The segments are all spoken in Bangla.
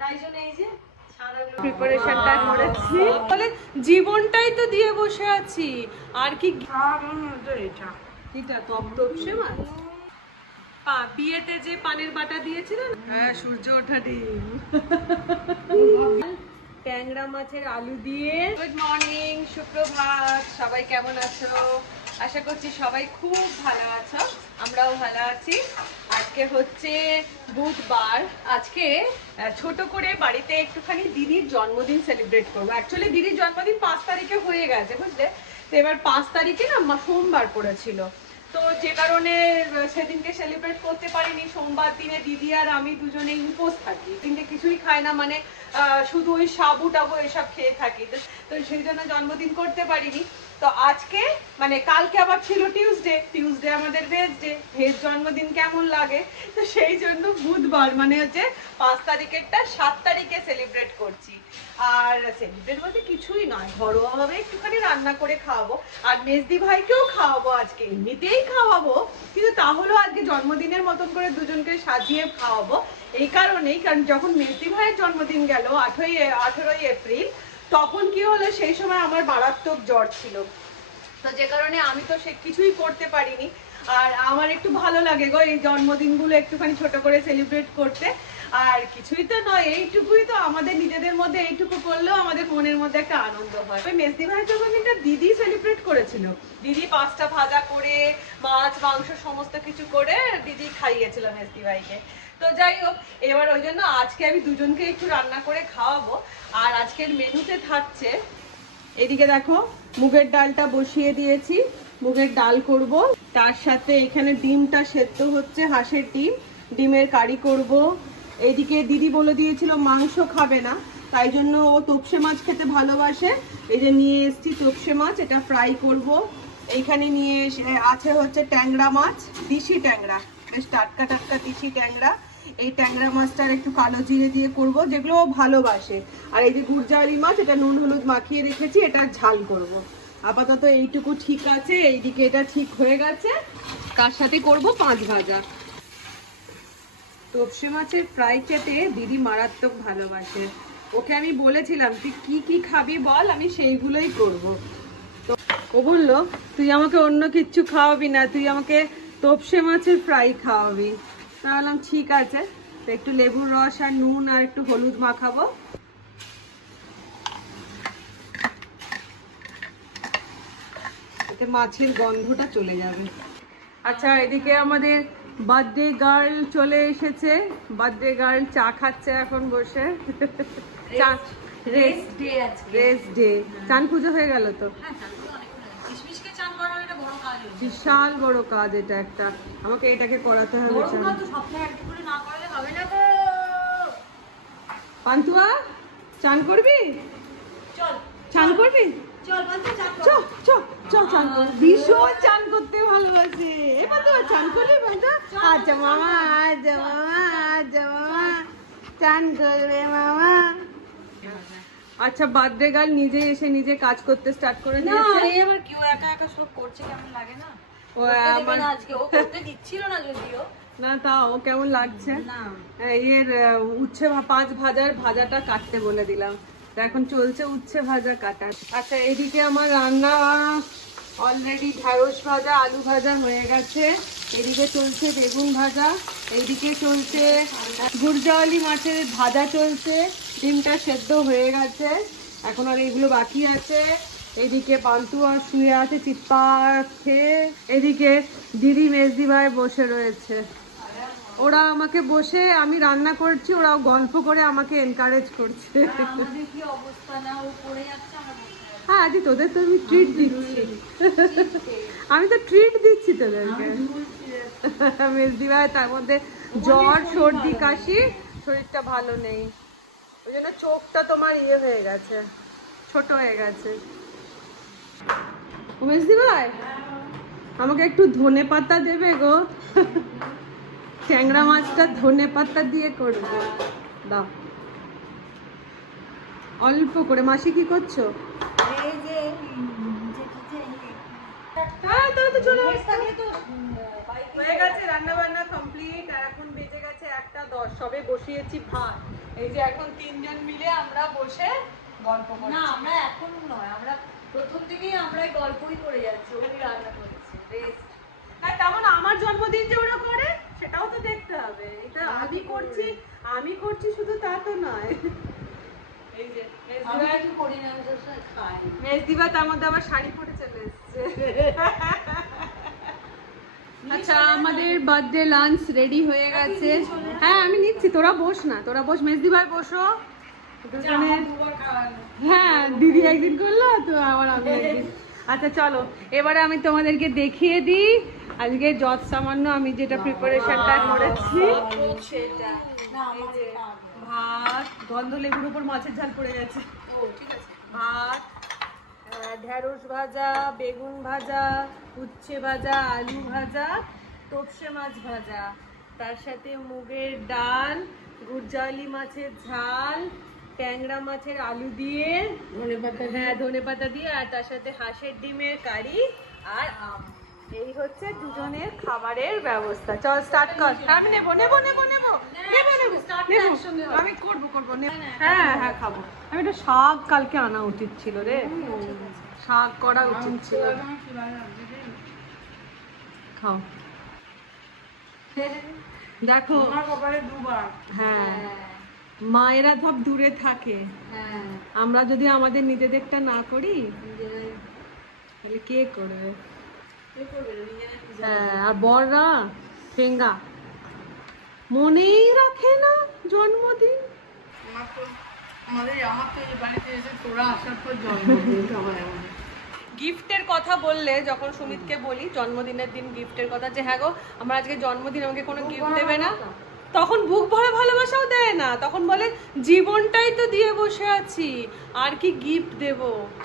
তাই জন্য এই যে প্রিপারেশনটা করেছি বলে জীবনটাই তো দিয়ে বসে আছি আর কি এটা তপতপসে মাছ বিয়েতে যে পানের বাটা দিয়েছিল হ্যাঁ সূর্য ওঠা ডিম ট্যাংরা মাছের আলু দিয়ে। গুড মর্নিং, সুপ্রভাত, সবাই কেমন আছো? আশা করছি সবাই খুব ভালো আছো, আমরাও ভালো আছি। আজকে হচ্ছে বুধবার। আজকে ছোট করে বাড়িতে একটুখানি দিদির জন্মদিন সেলিব্রেট করবো। অ্যাকচুয়ালি দিদির জন্মদিন 5 তারিখে হয়ে গেছে, বুঝলে তো। এবার 5 তারিখে না সোমবার পড়েছিল, তো যে কারণে সেদিনকে সেলিব্রেট করতে পারিনি। সোমবার দিনে দিদি আর আমি দুজনেই উপোস থাকি, দিনকে কিছুই খাই না, মানে শুধু ওই সাবু টাবু এসব খেয়ে থাকি। তো সেই জন্য জন্মদিন করতে পারিনি। তো আজকে মানে কালকে আবার ছিল টিউসডে আমাদের ভেজ জন্মদিন কেমন লাগে, তো সেই জন্য বুধবার মানে হচ্ছে 5 তারিখেরটা 7 তারিখে সেলিব্রেট করছি। আর সেলিব্রেট বলতে কিছুই নয়, ঘরোয়াভাবে একটুখানি রান্না করে খাওয়াবো। আর মেজদি ভাইকেও খাওয়াবো, আজকে এমনিতেই খাওয়াবো, কিন্তু তাহলেও আজকে জন্মদিনের মতন করে দুজনকে সাজিয়ে খাওয়াবো। এই কারণেই, কারণ যখন মেজদি ভাইয়ের জন্মদিন গেল 18ই এপ্রিল, তখন কি হলো, সেই সময় আমার মারাত্মক জ্বর ছিল, তো যে কারণে আমি তো সে কিছুই করতে পারিনি। আর আমার একটু ভালো লাগে গো এই জন্মদিনগুলো একটুখানি ছোট করে সেলিব্রেট করতে। আর কিছুই তো নয়, এইটুকুই তো, আমাদের নিজেদের মধ্যে এইটুকু করলেও আমাদের মনের মধ্যে একটা আনন্দ হয়। ওই মেজদি ভাইয়ের জন্মদিনটা দিদি সেলিব্রেট করেছিল। দিদি 5টা ভাজা করে মাছ মাংস সমস্ত কিছু করে দিদি খাইয়েছিল মেজদি ভাইকে। তো যাই হোক, এবার ওই জন্য আজকে আমি দুজনকে একটু রান্না করে খাওয়াবো। আর আজকের মেনুতে থাকছে, এদিকে দেখো মুগের ডালটা বসিয়ে দিয়েছি, মুগের ডাল করব। তার সাথে এখানে ডিমটা সেদ্ধ হচ্ছে, হাঁসের ডিমের কারি করব। এইদিকে দিদি বলে দিয়েছিল মাংস খাবে না, তাই জন্য ও তোপসে মাছ খেতে ভালোবাসে। এই যে নিয়ে এসেছি তোপসে মাছ, এটা ফ্রাই করব। এইখানে নিয়ে আছে হচ্ছে ট্যাংরা মাছ, দিশি ট্যাংরা, বেশ টাটকা টাটকা দিশি ট্যাংরা। এই ট্যাংরা মাছটার একটু কালো জিরে দিয়ে করব, যেগুলো ও ভালোবাসে। আর এই যে গুড়জাউলি মাছ, এটা নুন হলুদ মাখিয়ে রেখেছি, এটা ঝাল করব। আপাতত এইটুকু ঠিক আছে, এইদিকে এটা ঠিক হয়ে গেছে। তার সাথে করব 5 ভাজা। তোপসে মাছের ফ্রাই খেতে দিদি মারাত্মক ভালোবাসে। ওকে আমি বলেছিলাম তুই কি কি খাবি বল, আমি সেইগুলোই করব। তো ও বললো তুই আমাকে অন্য কিচ্ছু খাওয়াবি না, তুই আমাকে তোপসে মাছের ফ্রাই খাওয়াবি। তাহলে ঠিক আছে, তো একটু লেবুর রস আর নুন আর একটু হলুদ মাখাবো। এতে মাছের গন্ধটা চলে যাবে। আচ্ছা, এদিকে আমাদের বার্থডে গার্ল চলে এসেছে। বার্থডে গার্ল চা খাচ্ছে এখন বসে। Rest day. চান পুজো হয়ে গেল তো? বিশাল বড় কাজ এটা একটা, আমাকে এটাকে করাতে হবে। পান্তুয়া চান করবি? চান করবি? ভীষণ চান করতে ভালোবাসে। চান করবি? আচ্ছা মামা, আচ্ছা মামা, আচ্ছা মামা, চান করবে মামা। আচ্ছা, বার্থডে গার্ল নিজে এসে নিজে কাজ করতে স্টার্ট করে দিয়েছে। না, এই আবার কেউ একা একা সব করছে, কেমন লাগে না? ও আমার আজকে ও করতে দিচ্ছিল না যদিও। না, তাও কেমন লাগছে? না, এর উচ্ছে 5 ভাজার ভাজাটা কাটতে বলে দিলাম, তো এখন চলছে উচ্ছে ভাজা কাটা। আচ্ছা, এদিকে আমার রান্না অলরেডি ঢেঁড়স ভাজা আলু ভাজা হয়ে গেছে। এদিকে চলছে বেগুন ভাজা, এইদিকে চলছে গুড়জাওয়ালি মাছের ভাজা চলছে, ডিমটা সেদ্ধ হয়ে গেছে, এখন আর এগুলো বাকি আছে। এদিকে পান্তুয়া আর শুয়ে আছে চিৎপা খেয়ে। এদিকে দিদি মেজদি ভাই বসে রয়েছে। ওরা আমাকে বসে, আমি রান্না করছি, ওরাও গল্প করে আমাকে এনকারেজ করছে। হ্যাঁ, আজ তোদের তো আমি ট্রিট দিচ্ছি, আমি তো ট্রিট দিচ্ছি তোদেরকে। মেজদি ভাই তার মধ্যে জ্বর সর্দি কাশি, শরীরটা ভালো নেই, ওই জন্য চোখটা তোমার হয়ে গেছে, ছোট হয়ে গেছে। মেজদি ভাই আমাকে একটু ধনে পাতা দেবে গো, ট্যাংরা মাছটা ধনে পাতা দিয়ে করবো, দাও অল্প করে। মাসি কি করছো? হয়ে গেছে রান্না বান্না কমপ্লিট। আর এখন বেজে গেছে 1টা 10, সবে বসিয়েছি ভাত। এই যে এখন তিনজন মিলে আমরা বসে গল্প করছি। না আমরা এখন নয়, আমরা প্রথম থেকেই আমরা গল্পই করে যাচ্ছি, ওই রান্না করেছি রেস্ট। না তেমন আমার জন্মদিন যে ওরা করে সেটাও তো দেখতে হবে। এটা আমি করছি শুধু তা তো নয়। এই যে আমি কিছু করি না, আমি সবসময় খাই। মেজদিবা তার মধ্যে আবার শাড়ি পরে চলে এসেছে। আচ্ছা আমাদের বার্থডে লাঞ্চ রেডি হয়ে গেছে। হ্যাঁ আমি নিচ্ছি, তোরা বস না, তোরা বস, মেজদি ভাই বসো। হ্যাঁ দিদি একদিন করলো তো আবার আমি একদিন। আচ্ছা চলো এবারে আমি তোমাদেরকে দেখিয়ে দিই আজকে যত সামান্য আমি যেটা প্রিপারেশনটা করেছি। ভাত, গন্ধ লেবুর উপর মাছের ঝাল পড়ে গেছে। ভাত, ঢেঁড়স ভাজা, বেগুন ভাজা, উচ্ছে ভাজা, আলু ভাজা, তোপসে মাছ ভাজা, তার সাথে মুগের ডাল, গুরজালি মাছের ঝাল, ট্যাংরা মাছের আলু দিয়ে, ধনেপাতা দিয়ে, আর তার সাথে হাঁসের ডিমের কারি আর আম। এই হচ্ছে দুজনের খাবারের ব্যবস্থা। চল স্টার্ট কর। আমি নেবো আমি করবো হ্যাঁ হ্যাঁ খাবো। আমি একটা শাক কালকে আনা উচিত ছিল রে, শাক করা উচিত ছিল। খাও দেখো হ্যাঁ মায়েরা সব দূরে থাকে, আমরা যদি আমাদের নিজেদেরটা না করি তাহলে কে করবে? হ্যাঁ আর বড়রা ঠেঙ্গা মনেই রাখে না জন্মদিন। গিফটের কথা বললে যখন সুমিতকে বলি জন্মদিনের দিন গিফটের কথা, যে হ্যাঁ গো আমার আজকে জন্মদিন, আমাকে কোনো গিফট দেবে না, তখন বুক ভরা ভালোবাসাও দেয় না, তখন বলে জীবনটাই তো দিয়ে বসে আছি আর কি গিফট দেব।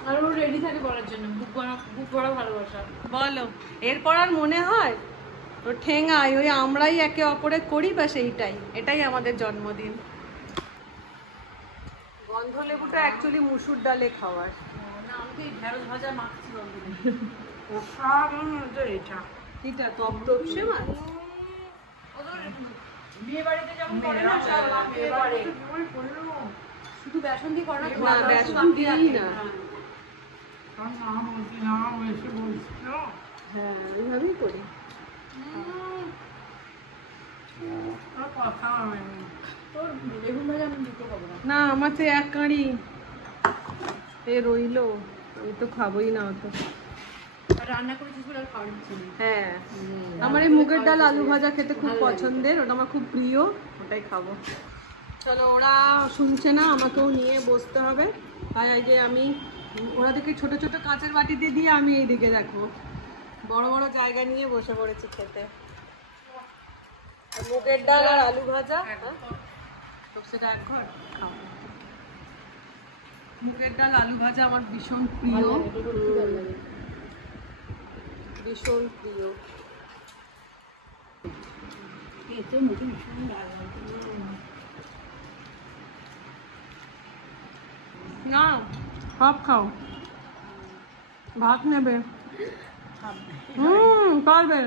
আর ও রেডি থাকে বলার জন্য বুক ভরা ভালোবাসা। বলো এরপর আর মনে হয় ও ঠেঙাই ওই আমরাই একে অপরে করি, বা এটাই আমাদের জন্মদিন। গন্ধ লেবুটা অ্যাকচুয়ালি মুসুর ডালে খাওয়ার। না আমি তো এই ঢেঁড়স ভাজা মাখছি এটা তপতপসে মাছ। বিয়ে বাড়িতে যখন করে না সব বিয়ে বাড়ি শুধু বেসন দিয়ে করে না, বেসন দিই না। হ্যাঁ ওইভাবেই করি। তোর বেগুন ভাজা আমি দুটো খাবো না আমার তো এক কাঁড়ি এ রইলো, আমি তো খাবোই না অত। রান্না করেছিস বলে আর খাওয়ার ইচ্ছে নেই। হ্যাঁ আমার এই মুগের ডাল আলু ভাজা খেতে খুব পছন্দের, ওটা আমার খুব প্রিয়, ওটাই খাবো। চলো ওরা শুনছে না, আমাকেও নিয়ে বসতে হবে। আর এই যে আমি ওরা দেখে ছোট ছোট কাঁচের বাটিতে দিয়ে আমি এইদিকে দেখো বড় বড় জায়গা নিয়ে বসে পড়েছি খেতে। মুগের ডাল আর আলু ভাজা, তো সেটা এখন খাবো। মুগের ডাল আলু ভাজা আমার ভীষণ প্রিয়, ভীষণ প্রিয়। না সব খাও, ভাত নেবে? পারবে,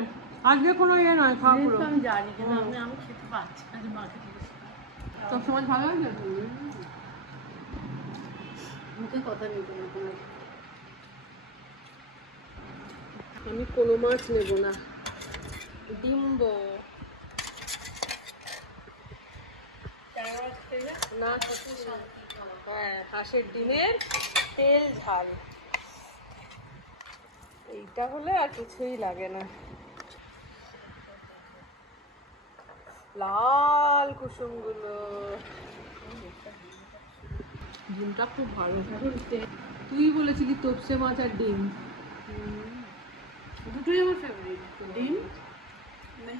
আজকে কোনো ইয়ে নয়, খাও পুরো। আমি জানি কিন্তু আমি খেতে পারছি না, যে মাকে সব সময় ভালো লাগে মুখে কথা নেই তোমার কোনো। আমি কোনো মাছ নেব না, ডিম্ব না, হ্যাঁ হাঁসের ডিমের তেল ঝাল, এইটা হলে আর কিছুই লাগে না। লাল কুসুমগুলো, ডিমটা খুব ভালো। তুই বলেছিলি তোপসে মাছ আর ডিম, দুটোই আমার ফেভারিট। ডিম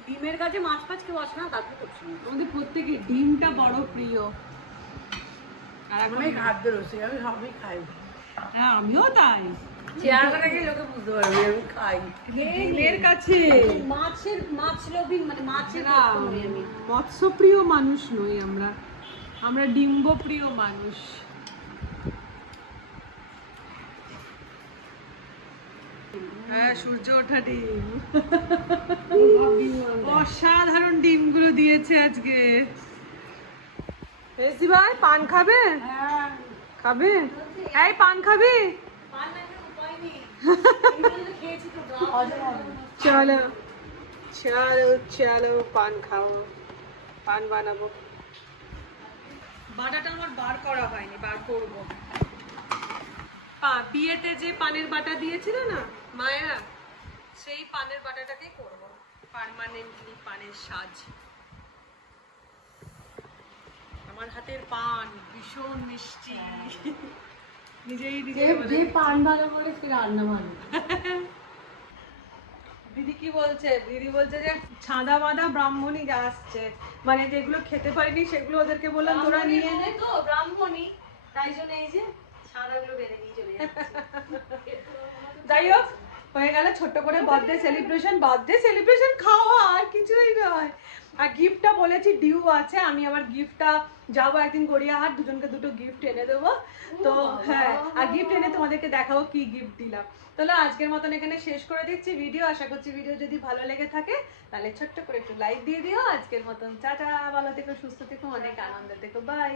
ডিমের কাছে মাছ ফাছ কেউ আসে না, তারপর করছি আমাদের প্রত্যেকের ডিমটা বড় প্রিয়। আর আমি খাদ্য রসিক, আমি সবই খাই। হ্যাঁ আমিও তাই, চেয়ারখানা গিয়ে লোকে বুঝতে পারবে আমি খাই। ডিমের কাছে মাছ লোভী, মানে মাছের না, মৎস্যপ্রিয় মানুষ নই আমরা, আমরা ডিম্ব প্রিয় মানুষ। হ্যাঁ সূর্য ওঠা ডিম, অসাধারণ ডিমগুলো দিয়েছে আজকে। এসি ভাই পান খাবে? খাবে? এই পান খাবি? চলো চলো চলো পান খাও, পান বানাবো। বাটাটা আমার বার করা হয়নি, বার করবো। বিয়েতে যে পানের বাটা দিয়েছিল না মায়া, সেই পানের বাটাটাকেই করবো পার্মানেন্টলি পানের সাজ। আমার হাতের পান ভীষণ মিষ্টি। নিজেই যে পান ভালো করে সে রান্না ভালো। দিদি কি বলছে? দিদি বলছে যে ছাদা বাঁধা ব্রাহ্মণী আসছে, মানে যেগুলো খেতে পারিনি সেগুলো ওদেরকে বললাম তোরা নিয়ে নে। তো ব্রাহ্মণী, তাই জন্য এই যে ছানাগুলো বেঁধে নিয়ে চলে যাচ্ছে। যাই হোক, হয়ে গেল ছোট্ট করে বার্থডে সেলিব্রেশন, খাওয়া আর কিছুই নয়। আর গিফটটা বলেছি ডিউ আছে, আমি আমার গিফটটা যাবো একদিন গড়িয়াহাট, দুজনকে দুটো গিফট এনে দেবো। তো হ্যাঁ, আর গিফট এনে তোমাদেরকে দেখাবো কি গিফট দিলাম। তাহলে আজকের মতন এখানে শেষ করে দিচ্ছি ভিডিও। আশা করছি ভিডিও যদি ভালো লেগে থাকে তাহলে ছোট্ট করে একটু লাইক দিয়ে দিও। আজকের মতন টাটা, ভালো থেকো, সুস্থ থেকো, অনেক আনন্দ থেকো, বাই।